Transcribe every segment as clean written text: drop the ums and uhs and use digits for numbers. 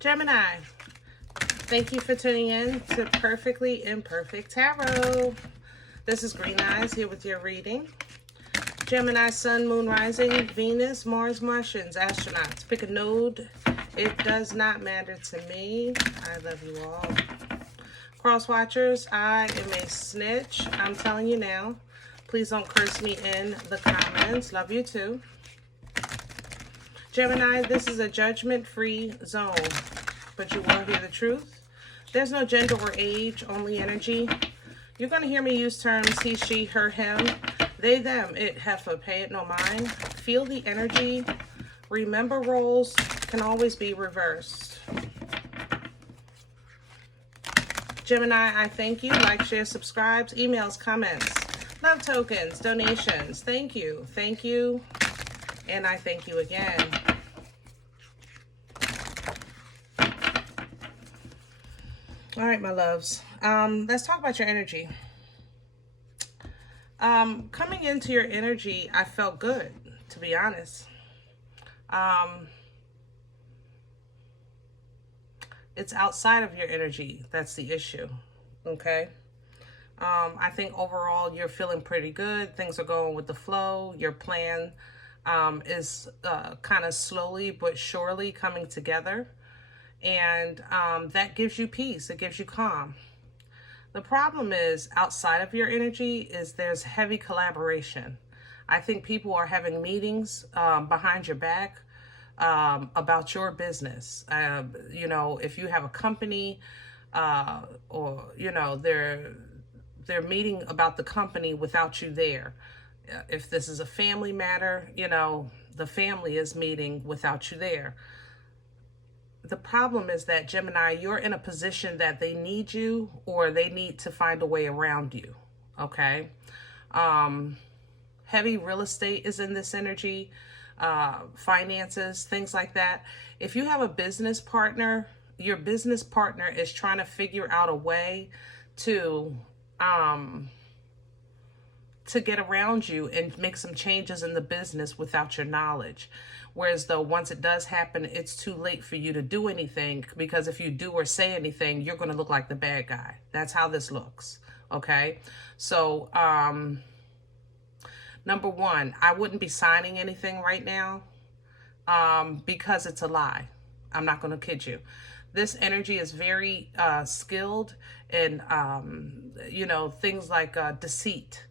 Gemini, thank you for tuning in to Perfectly Imperfect Tarot. This is Green Eyes here with your reading. Gemini, Sun, Moon, Rising, Venus, Mars, Martians, astronauts. Pick a node. It does not matter to me. I love you all. Cross watchers, I am a snitch. I'm telling you now. Please don't curse me in the comments. Love you too. Gemini, this is a judgment-free zone, but you will hear the truth. There's no gender or age, only energy. You're going to hear me use terms he, she, her, him, they, them, it, heifer, pay it no mind. Feel the energy. Remember, roles can always be reversed. Gemini, I thank you. Like, share, subscribes, emails, comments, love tokens, donations. Thank you. Thank you. And I thank you again. All right, my loves. Let's talk about your energy. Coming into your energy, I felt good, to be honest. It's outside of your energy that's the issue, okay? I think overall you're feeling pretty good. Things are going with the flow. Your plan is kind of slowly but surely coming together. And that gives you peace. It gives you calm. The problem is outside of your energy is there's heavy collaboration. I think people are having meetings behind your back about your business. You know, if you have a company or, you know, they're meeting about the company without you there. If this is a family matter, you know, the family is meeting without you there. The problem is that, Gemini, you're in a position that they need you or they need to find a way around you, okay? Heavy real estate is in this energy, finances, things like that. If you have a business partner, your business partner is trying to figure out a way to get around you and make some changes in the business without your knowledge. Whereas though once it does happen, it's too late for you to do anything, because if you do or say anything, you're going to look like the bad guy. That's how this looks. Okay. So, number one, I wouldn't be signing anything right now, because it's a lie. I'm not going to kid you. This energy is very, skilled in, you know, things like, deceit.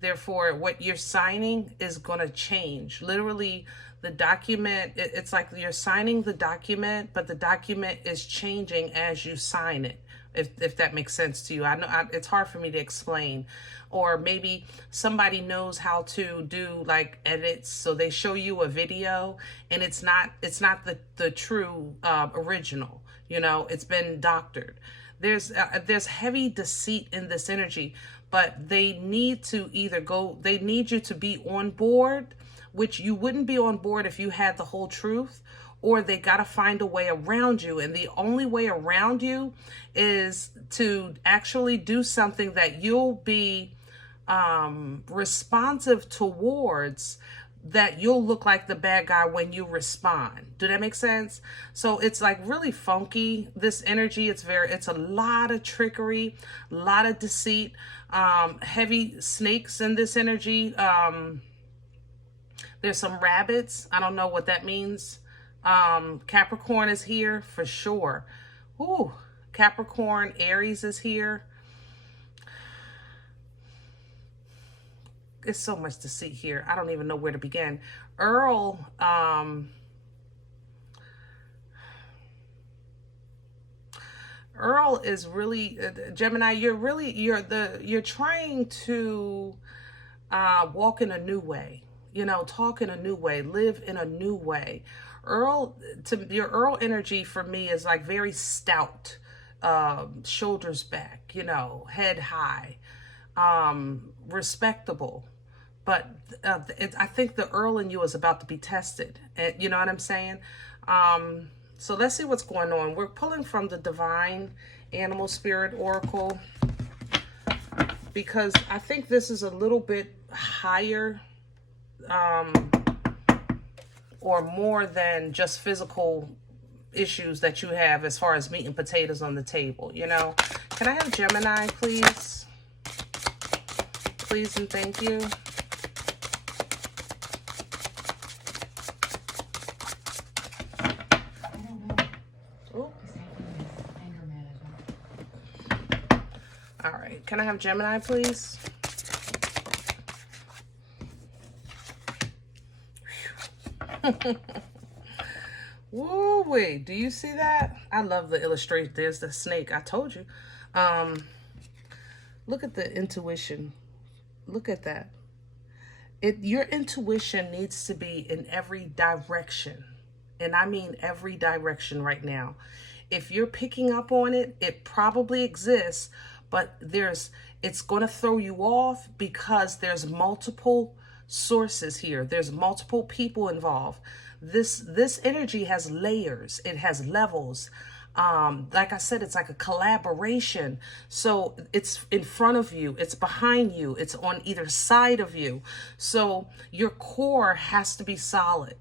Therefore, what you're signing is going to change. Literally, the document, it's like you're signing the document, but the document is changing as you sign it, if that makes sense to you. I know it's hard for me to explain. Or maybe somebody knows how to do like edits, so they show you a video and it's not the true original. You know, it's been doctored. There's heavy deceit in this energy. But they need to they need you to be on board, which you wouldn't be on board if you had the whole truth, or they got to find a way around you. And the only way around you is to actually do something that you'll be responsive towards, that you'll look like the bad guy when you respond. Do that make sense? So it's like really funky, this energy. It's a lot of trickery, a lot of deceit, heavy snakes in this energy. There's some rabbits. I don't know what that means. Capricorn is here for sure. Ooh, Capricorn, Aries is here. It's so much deceit here. I don't even know where to begin. Earl, Earl is really, Gemini, you're trying to walk in a new way, you know, talk in a new way, live in a new way. Your Earl energy for me is like very stout, shoulders back, you know, head high, respectable. But I think the Earl in you is about to be tested. You know what I'm saying? So let's see what's going on. We're pulling from the Divine Animal Spirit Oracle, because I think this is a little bit higher or more than just physical issues that you have as far as meat and potatoes on the table, you know. Can I have Gemini, please? Please and thank you. All right, can I have Gemini, please? Woo wait, do you see that? I love the illustration. There's the snake. I told you. Look at the intuition. Look at that. Your intuition needs to be in every direction. And I mean every direction right now. If you're picking up on it, it probably exists, but it's going to throw you off because there's multiple sources here. There's multiple people involved. This energy has layers. It has levels. Like I said, it's like a collaboration. So it's in front of you, it's behind you, it's on either side of you. So your core has to be solid.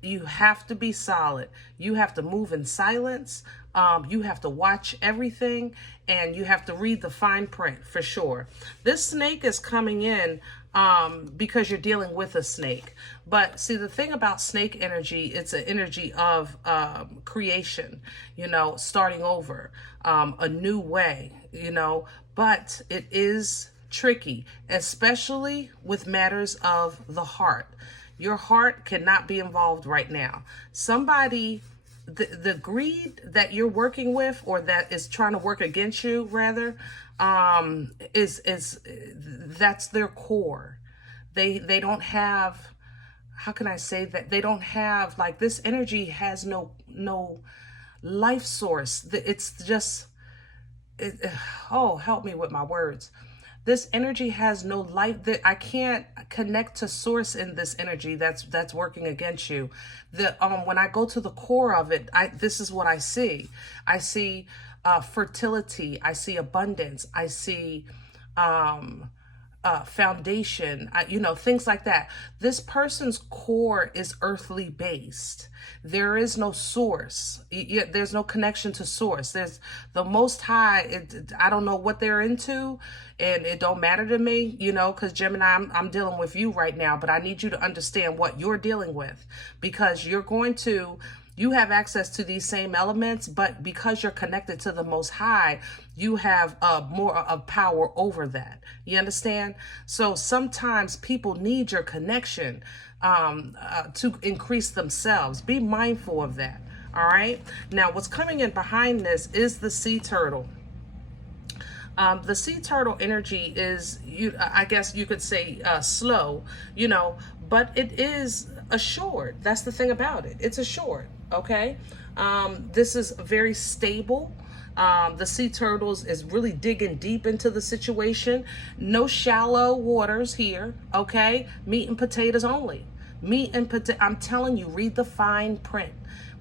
You have to be solid. You have to move in silence. You have to watch everything, and you have to read the fine print for sure. This snake is coming in because you're dealing with a snake. But see, the thing about snake energy, it's an energy of creation, you know, starting over, a new way, you know, but it is tricky, especially with matters of the heart. Your heart cannot be involved right now. Somebody, the greed that you're working with, or that is trying to work against you rather, that's their core. They don't have, how can I say that? They don't have, like, this energy has no life source. It's just, oh, help me with my words. This energy has no life. That I can't connect to source in this energy that's working against you. When I go to the core of it, this is what I see. I see fertility. I see abundance. I see foundation, you know, things like that. This person's core is earthly based. There is no source. There's no connection to source. There's the Most High. I don't know what they're into, and it don't matter to me, you know, because Gemini, I'm dealing with you right now, but I need you to understand what you're dealing with, because you have access to these same elements, but because you're connected to the Most High, you have more of power over that. You understand? So sometimes people need your connection to increase themselves. Be mindful of that. All right. Now, what's coming in behind this is the sea turtle. The sea turtle energy is, I guess you could say, slow, you know, but it is assured. That's the thing about it. It's assured. Okay. This is very stable. The sea turtles is really digging deep into the situation. No shallow waters here. Okay. Meat and potatoes only. Meat and potato. I'm telling you, read the fine print.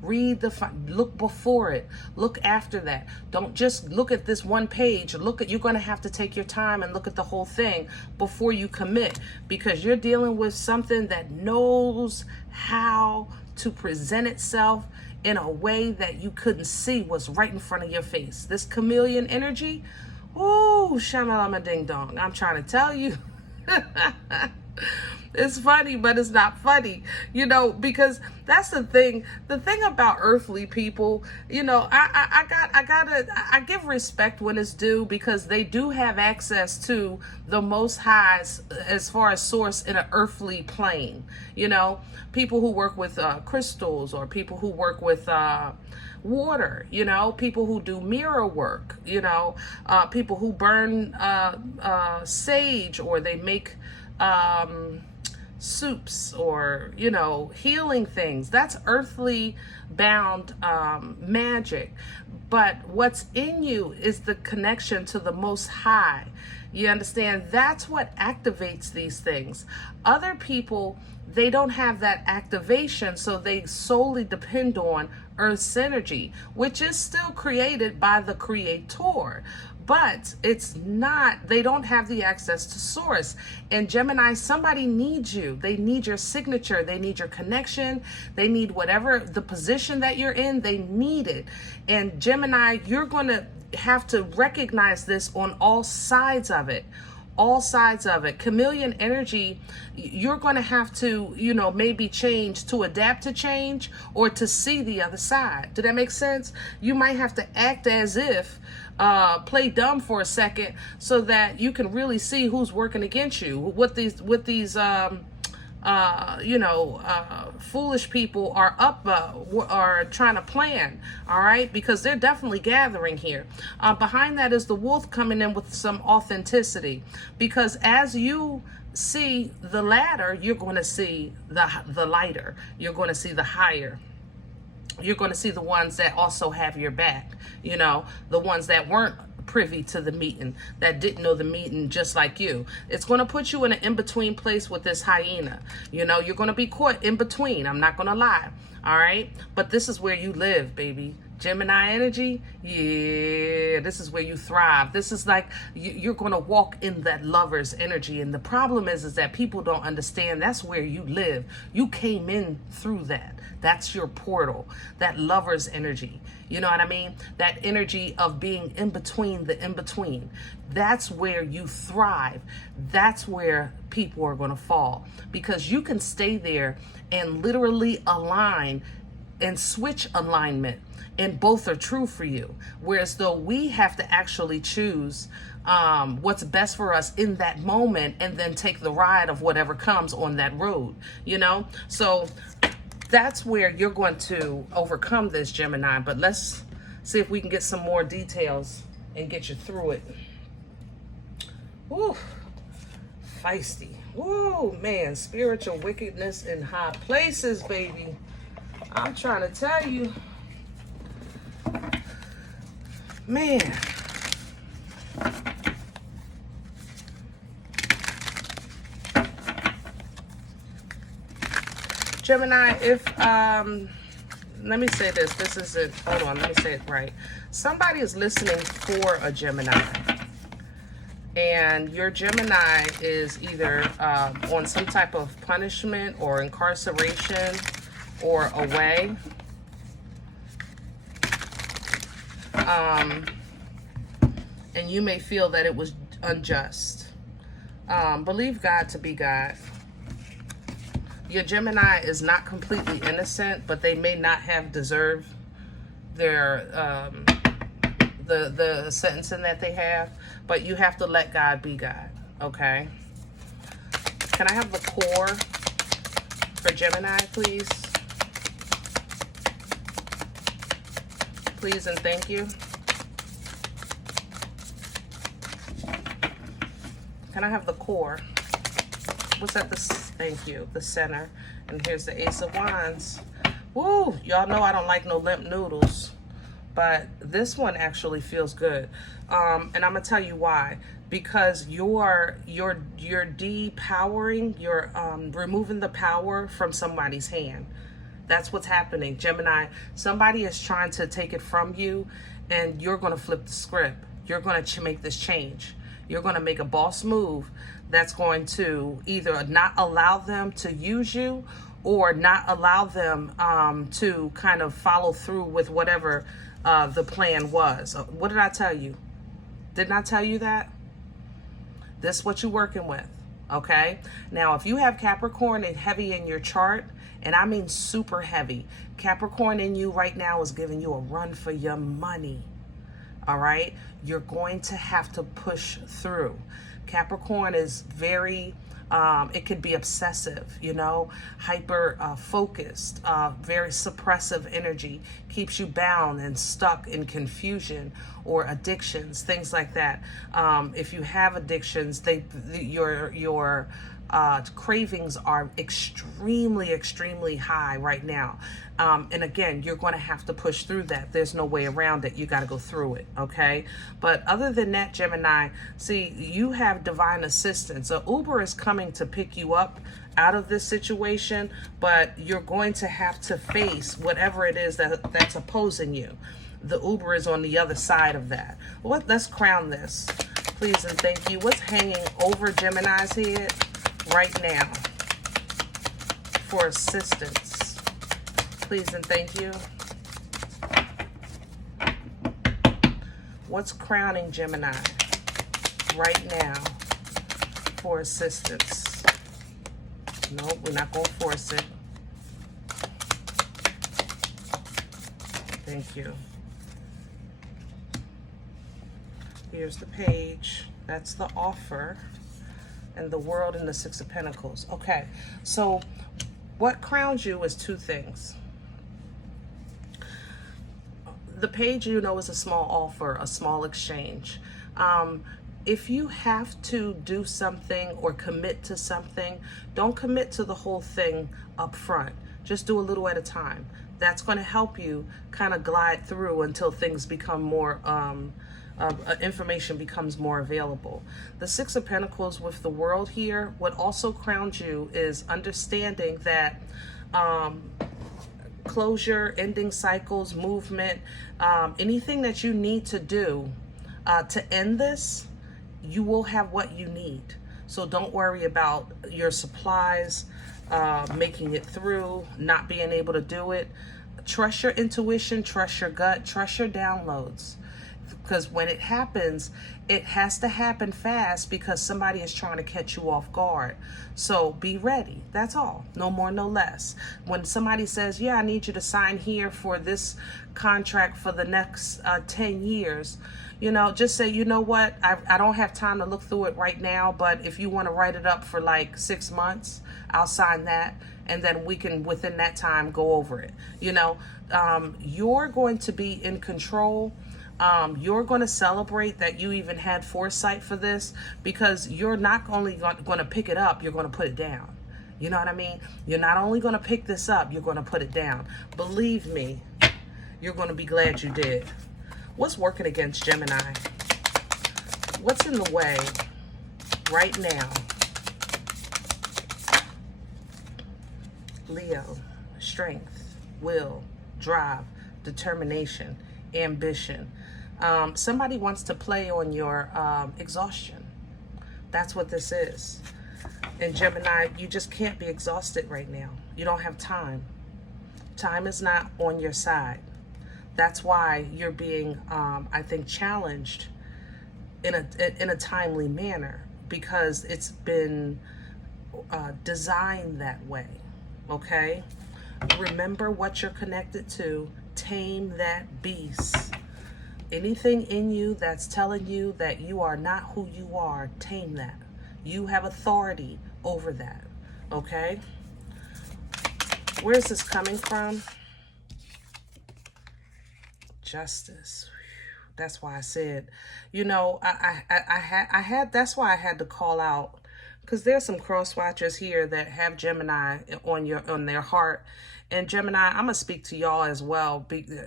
Look before it. Look after that. Don't just look at this one page. You're going to have to take your time and look at the whole thing before you commit, because you're dealing with something that knows how to present itself in a way that you couldn't see was right in front of your face. This chameleon energy, oh, shamalama ding dong. I'm trying to tell you. It's funny, but it's not funny, you know, because that's the thing. The thing about earthly people, you know, I give respect when it's due, because they do have access to the Most High's as far as source in an earthly plane. You know, people who work with crystals, or people who work with water, you know, people who do mirror work, you know, people who burn sage, or they make soups, or, you know, healing things. That's earthly bound magic. But what's in you is the connection to the Most High. You understand? That's what activates these things. Other people, they don't have that activation, so they solely depend on Earth's energy, which is still created by the creator. But it's not, they don't have the access to source. And Gemini, somebody needs you. They need your signature. They need your connection. They need whatever the position that you're in, they need it. And Gemini, you're going to have to recognize this on all sides of it. All sides of it. Chameleon energy, you're going to have to, you know, maybe change to adapt to change or to see the other side. Did that make sense? You might have to act as if, play dumb for a second so that you can really see who's working against you. What these foolish people are are trying to plan, all right? Because they're definitely gathering here. Behind that is the wolf coming in with some authenticity. Because as you see the ladder, you're going to see the lighter. You're going to see the higher. You're going to see the ones that also have your back, you know, the ones that weren't privy to the meeting, that didn't know the meeting just like you. It's going to put you in an in-between place with this hyena. You know, you're going to be caught in between. I'm not going to lie. All right. But this is where you live, baby. Gemini energy, yeah, this is where you thrive. This is like you're going to walk in that lover's energy. And the problem is that people don't understand that's where you live. You came in through that. That's your portal, that lover's energy. You know what I mean? That energy of being in between the in-between. That's where you thrive. That's where people are going to fall, because you can stay there and literally align and switch alignment, and both are true for you. Whereas though we have to actually choose what's best for us in that moment and then take the ride of whatever comes on that road, you know? So that's where you're going to overcome this, Gemini. But let's see if we can get some more details and get you through it. Woo, feisty. Woo, man, spiritual wickedness in high places, baby. I'm trying to tell you, man. Gemini, if, let me say this. This isn't, hold on, let me say it right. Somebody is listening for a Gemini. And your Gemini is either on some type of punishment or incarceration or away. And you may feel that it was unjust. Believe God to be God. Your Gemini is not completely innocent, but they may not have deserved their the sentencing that they have. But you have to let God be God, okay? Can I have the core for Gemini, please? Please and thank you. Can I have the core? What's at the, thank you, the center. And here's the Ace of Wands. Woo, y'all know I don't like no limp noodles, but this one actually feels good. And I'm gonna tell you why. Because you're depowering, you're removing the power from somebody's hand. That's what's happening, Gemini. Somebody is trying to take it from you, and you're gonna flip the script. You're gonna make this change. You're gonna make a boss move that's going to either not allow them to use you or not allow them to kind of follow through with whatever the plan was. What did I tell you? Didn't I tell you that? This is what you're working with, okay? Now, if you have Capricorn and heavy in your chart, and I mean super heavy, Capricorn in you right now is giving you a run for your money, all right? You're going to have to push through. Capricorn is very, it could be obsessive, you know, hyper focused, very suppressive energy, keeps you bound and stuck in confusion or addictions, things like that. If you have addictions, your cravings are extremely, extremely high right now. And again, you're going to have to push through that. There's no way around it. You got to go through it, okay? But other than that, Gemini, see, you have divine assistance. So Uber is coming to pick you up out of this situation, but you're going to have to face whatever it is that's opposing you. The Uber is on the other side of that. Let's crown this. Please and thank you. What's hanging over Gemini's head right now for assistance? Please and thank you. What's crowning Gemini right now for assistance? No, we're not going to force it. Thank you. Here's the page. That's the offer. And the World and the Six of Pentacles. Okay, so what crowns you is two things. The page, you know, is a small offer, a small exchange. If you have to do something or commit to something, don't commit to the whole thing up front. Just do a little at a time. That's going to help you kind of glide through until things become more, information becomes more available. The Six of Pentacles with the World here, what also crowns you is understanding that closure, ending cycles, movement, anything that you need to do to end this, you will have what you need. So don't worry about your supplies, making it through, not being able to do it. Trust your intuition, trust your gut, trust your downloads. Because when it happens, it has to happen fast because somebody is trying to catch you off guard. So be ready. That's all. No more, no less. When somebody says, yeah, I need you to sign here for this contract for the next 10 years, you know, just say, you know what, I don't have time to look through it right now, but if you want to write it up for like 6 months, I'll sign that. And then we can, within that time, go over it. You know, you're going to be in control. You're going to celebrate that you even had foresight for this, because you're not only going to pick it up, you're going to put it down. You know what I mean? You're not only going to pick this up, you're going to put it down. Believe me, you're going to be glad you did. What's working against Gemini? What's in the way right now? Leo, strength, will, drive, determination, ambition. Somebody wants to play on your exhaustion. That's what this is. And Gemini, you just can't be exhausted right now. You don't have time. Time is not on your side. That's why you're being, I think, challenged in a timely manner, because it's been designed that way. Okay? Remember what you're connected to. Tame that beast. Anything in you that's telling you that you are not who you are, tame that. You have authority over that. Okay? Where's this coming from? Justice. That's why I said, you know, I had that's why I had to call out, because there's some cross watchers here that have Gemini on their heart. And Gemini, I'm gonna speak to y'all as well,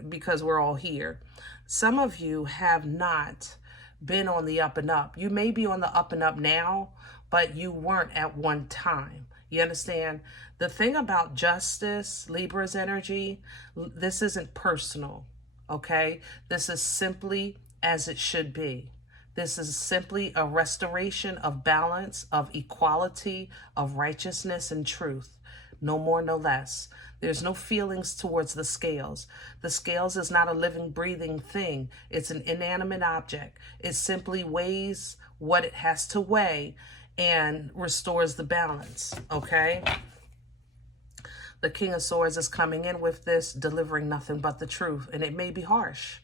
because we're all here. Some of you have not been on the up and up. You may be on the up and up now, but you weren't at one time. You understand? The thing about justice, Libra's energy, this isn't personal, okay? This is simply as it should be. This is simply a restoration of balance, of equality, of righteousness and truth. No more, no less. There's no feelings towards the scales. The scales is not a living, breathing thing. It's an inanimate object. It simply weighs what it has to weigh and restores the balance, okay? The King of Swords is coming in with this, delivering nothing but the truth, and it may be harsh.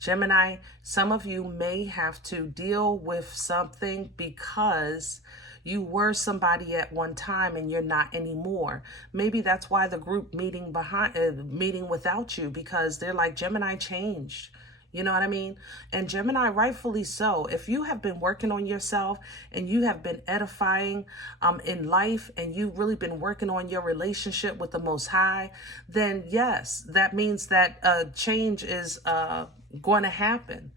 Gemini, some of you may have to deal with something because you were somebody at one time and you're not anymore. Maybe that's why the group meeting without you, because they're like, Gemini changed. You know what I mean? And Gemini, rightfully so. If you have been working on yourself and you have been edifying in life, and you've really been working on your relationship with the Most High, then yes, that means that change is going to happen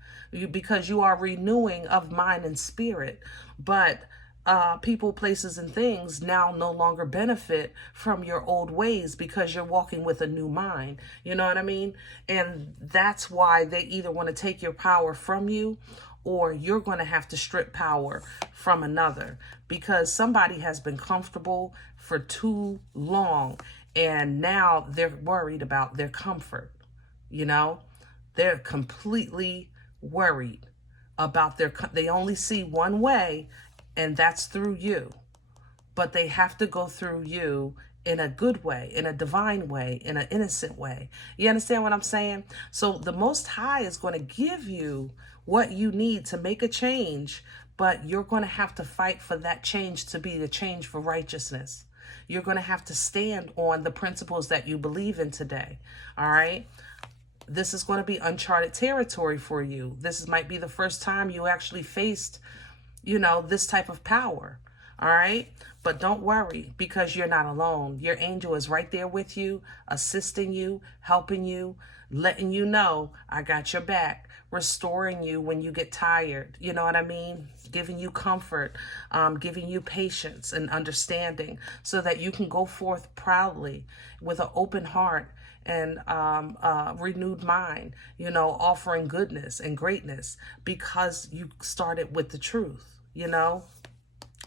because you are renewing of mind and spirit. But people, places, and things now no longer benefit from your old ways because you're walking with a new mind. You know what I mean? And that's why they either want to take your power from you, or you're going to have to strip power from another, because somebody has been comfortable for too long and now they're worried about their comfort. You know, they're completely worried about they only see one way, and that's through you. But they have to go through you in a good way, in a divine way, in an innocent way. You understand what I'm saying? So the Most High is going to give you what you need to make a change, but you're going to have to fight for that change to be the change for righteousness. You're going to have to stand on the principles that you believe in today. All right? This is going to be uncharted territory for you. This might be the first time you actually faced, this type of power. All right. But don't worry, because you're not alone. Your angel is right there with you, assisting you, helping you, letting you know, I got your back, restoring you when you get tired. You know what I mean? Giving you comfort, giving you patience and understanding so that you can go forth proudly with an open heart and renewed mind, offering goodness and greatness because you started with the truth.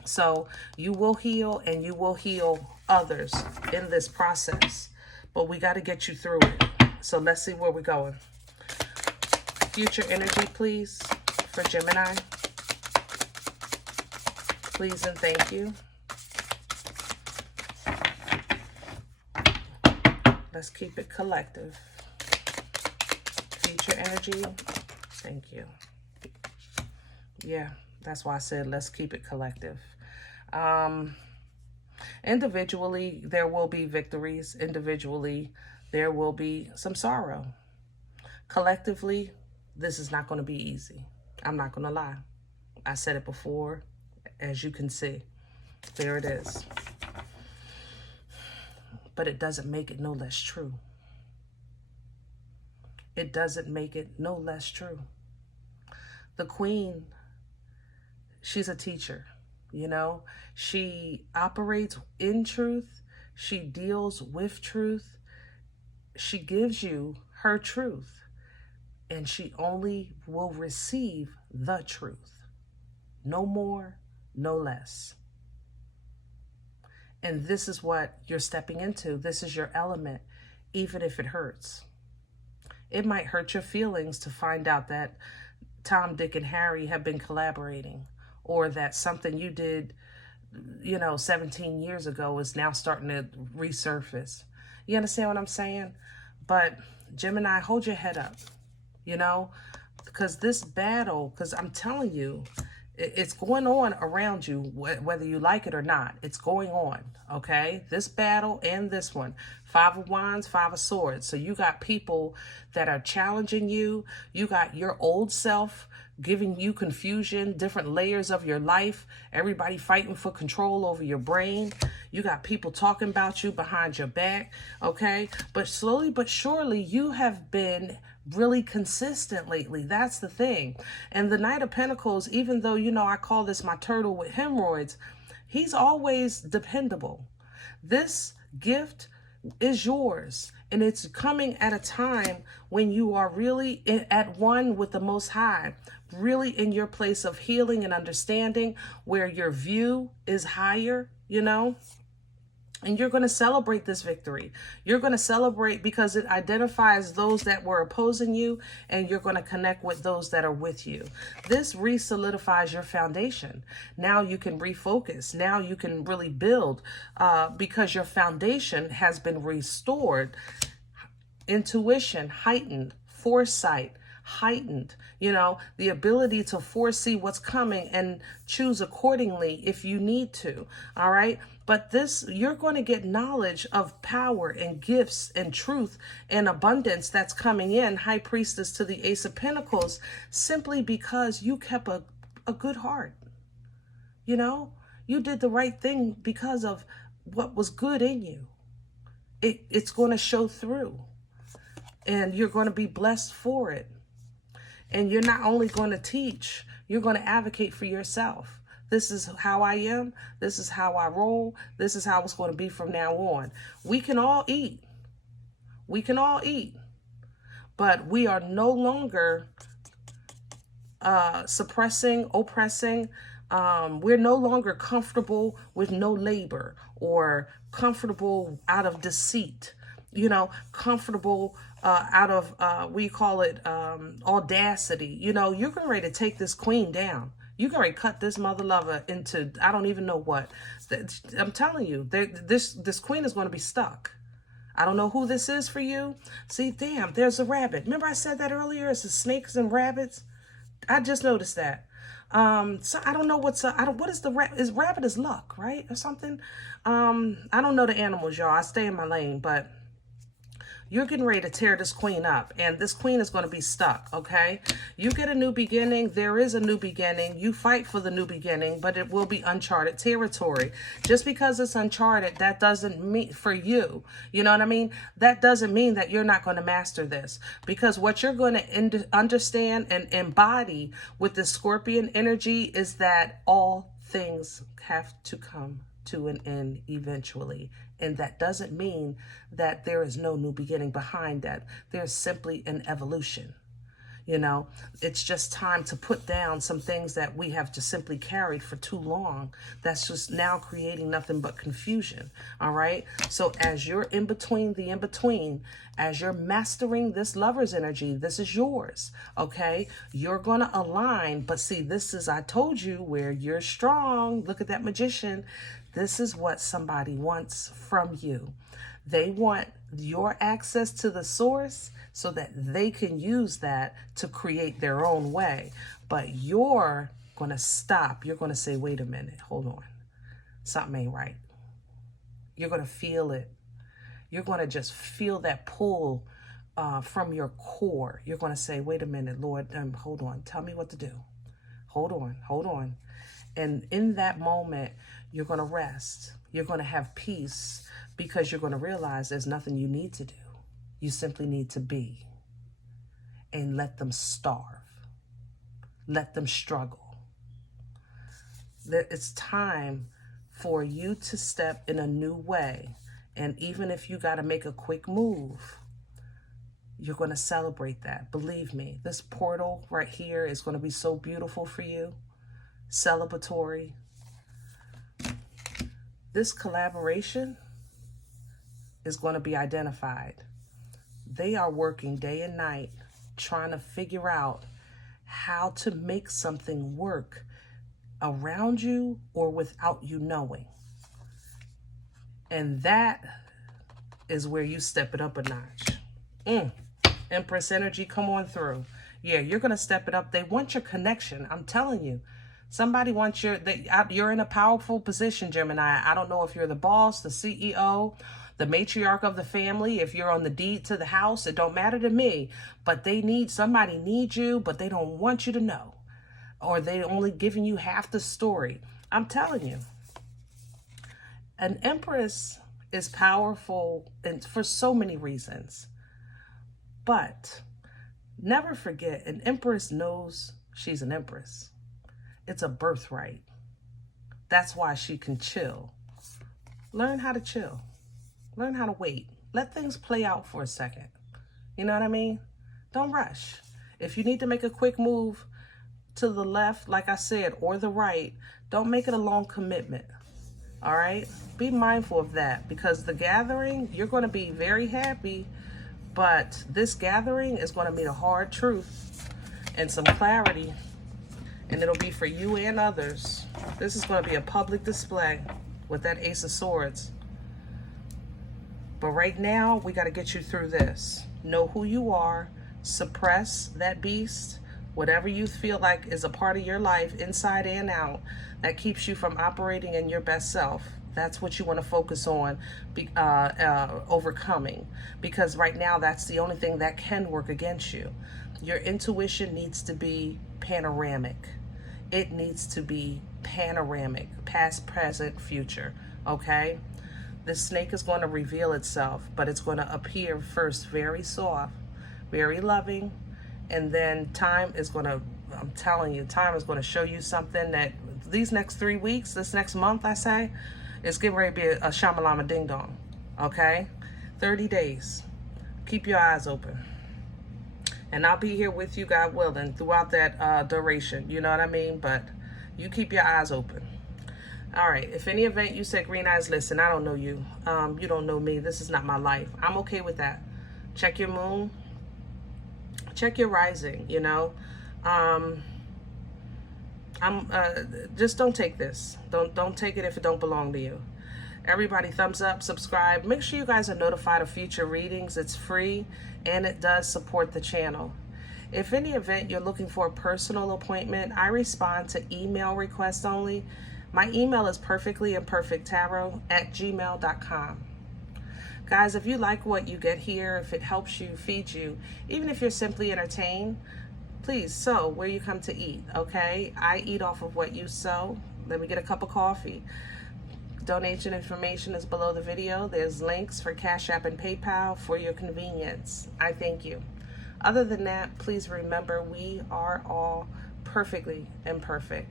So you will heal, and you will heal others in this process, but we got to get you through it. So let's see where we're going. Future energy, please, for Gemini. Please and thank you. Let's keep it collective. Future energy, thank you. Yeah. That's why I said, let's keep it collective. Individually, there will be victories. Individually, there will be some sorrow. Collectively, this is not going to be easy. I'm not going to lie. I said it before, as you can see. There it is. But it doesn't make it no less true. It doesn't make it no less true. The Queen, she's a teacher, She operates in truth. She deals with truth. She gives you her truth. And she only will receive the truth. No more, no less. And this is what you're stepping into. This is your element, even if it hurts. It might hurt your feelings to find out that Tom, Dick, and Harry have been collaborating, or that something you did, 17 years ago is now starting to resurface. You understand what I'm saying? But Gemini, hold your head up, because this battle, because I'm telling you, it's going on around you, whether you like it or not. It's going on, okay? This battle and this one. 5 of Wands, 5 of Swords. So you got people that are challenging you. You got your old self giving you confusion, different layers of your life. Everybody fighting for control over your brain. You got people talking about you behind your back, okay? But slowly but surely, you have been really consistent lately. That's the thing. And the Knight of Pentacles, even though, I call this my turtle with hemorrhoids, he's always dependable. This gift is yours, and it's coming at a time when you are really at one with the Most High, really in your place of healing and understanding, where your view is higher, and you're going to celebrate this victory. You're going to celebrate because it identifies those that were opposing you, and you're going to connect with those that are with you. This re-solidifies your foundation. Now you can refocus. Now you can really build because your foundation has been restored. Intuition, heightened, foresight, heightened. You know, the ability to foresee what's coming and choose accordingly if you need to. All right. But this, you're going to get knowledge of power and gifts and truth and abundance that's coming in, High Priestess to the Ace of Pentacles, simply because you kept a good heart. You know, you did the right thing because of what was good in you. It's going to show through, and you're going to be blessed for it. And you're not only going to teach, you're going to advocate for yourself. This is how I am. This is how I roll. This is how it's going to be from now on. We can all eat. We can all eat. But we are no longer suppressing, oppressing. We're no longer comfortable with no labor, or comfortable out of deceit, you know, comfortable out of, we call it audacity. You know, you're getting ready to take this queen down. You're going to cut this mother lover into, I don't even know what. I'm telling you, this queen is going to be stuck. I don't know who this is for you. See, damn, there's a rabbit. Remember I said that earlier? It's the snakes and rabbits. I just noticed that. So I don't know what's, what is the rabbit is luck, right? Or something. I don't know the animals, y'all. I stay in my lane, but you're getting ready to tear this queen up, and this queen is going to be stuck, okay? You get a new beginning. There is a new beginning. You fight for the new beginning, but it will be uncharted territory. Just because it's uncharted, that doesn't mean for you. You know what I mean? That doesn't mean that you're not going to master this, because what you're going to understand and embody with the Scorpion energy is that all things have to come to an end eventually. And that doesn't mean that there is no new beginning behind that. There's simply an evolution. You know, it's just time to put down some things that we have just simply carried for too long. That's just now creating nothing but confusion. All right. So as you're in between the in-between, as you're mastering this lover's energy, this is yours. Okay. You're going to align. But see, this is, I told you, where you're strong. Look at that Magician. This is what somebody wants from you. They want your access to the source so that they can use that to create their own way. But you're going to stop. You're going to say, wait a minute, hold on. Something ain't right. You're going to feel it. You're going to just feel that pull from your core. You're going to say, wait a minute, Lord, hold on. Tell me what to do. Hold on, hold on. And in that moment, you're going to rest. You're going to have peace, because you're going to realize there's nothing you need to do. You simply need to be, and let them starve. Let them struggle. It's time for you to step in a new way. And even if you got to make a quick move, you're going to celebrate that. Believe me, this portal right here is going to be so beautiful for you. Celebratory. This collaboration is going to be identified. They are working day and night trying to figure out how to make something work around you or without you knowing. And that is where you step it up a notch. Empress energy, come on through. Yeah, you're going to step it up. They want your connection. I'm telling you. Somebody wants you're in a powerful position, Gemini. I don't know if you're the boss, the CEO, the matriarch of the family, if you're on the deed to the house, it don't matter to me. But somebody needs you, but they don't want you to know. Or they only giving you half the story. I'm telling you. An empress is powerful and for so many reasons. But never forget, an empress knows she's an empress. It's a birthright. That's why she can chill. Learn how to chill. Learn how to wait. Let things play out for a second. You know what I mean? Don't rush. If you need to make a quick move to the left, like I said, or the right, don't make it a long commitment. All right? Be mindful of that, because the gathering, you're going to be very happy, but this gathering is going to be the hard truth and some clarity. And it'll be for you and others. This is going to be a public display with that Ace of Swords. But right now, we got to get you through this. Know who you are. suppress that beast, whatever you feel like is a part of your life, inside and out, that keeps you from operating in your best self. That's what you want to focus on overcoming, because right now that's the only thing that can work against you. Your intuition needs to be panoramic. It needs to be panoramic, past, present, future, okay? The snake is going to reveal itself, but it's going to appear first very soft, very loving, and then time is going to, I'm telling you, time is going to show you something that these next 3 weeks, this next month, I say, it's getting ready to be a shamalama ding dong, okay? 30 days. Keep your eyes open. And I'll be here with you, God willing, throughout that duration. You know what I mean? But you keep your eyes open. All right. If any event you said, Green Eyes, listen, I don't know you. You don't know me. This is not my life. I'm okay with that. Check your moon. Check your rising, you know. Just don't take this. Don't take it if it don't belong to you. Everybody, thumbs up, subscribe. Make sure you guys are notified of future readings. It's free and it does support the channel. If any event you're looking for a personal appointment, I respond to email requests only. My email is perfectlyimperfecttarot@gmail.com. Guys, if you like what you get here, if it helps you, feeds you, even if you're simply entertained, please sow where you come to eat, okay? I eat off of what you sow. Let me get a cup of coffee. Donation information is below the video. There's links for CashApp and PayPal for your convenience. I thank you. Other than that, please remember we are all perfectly imperfect.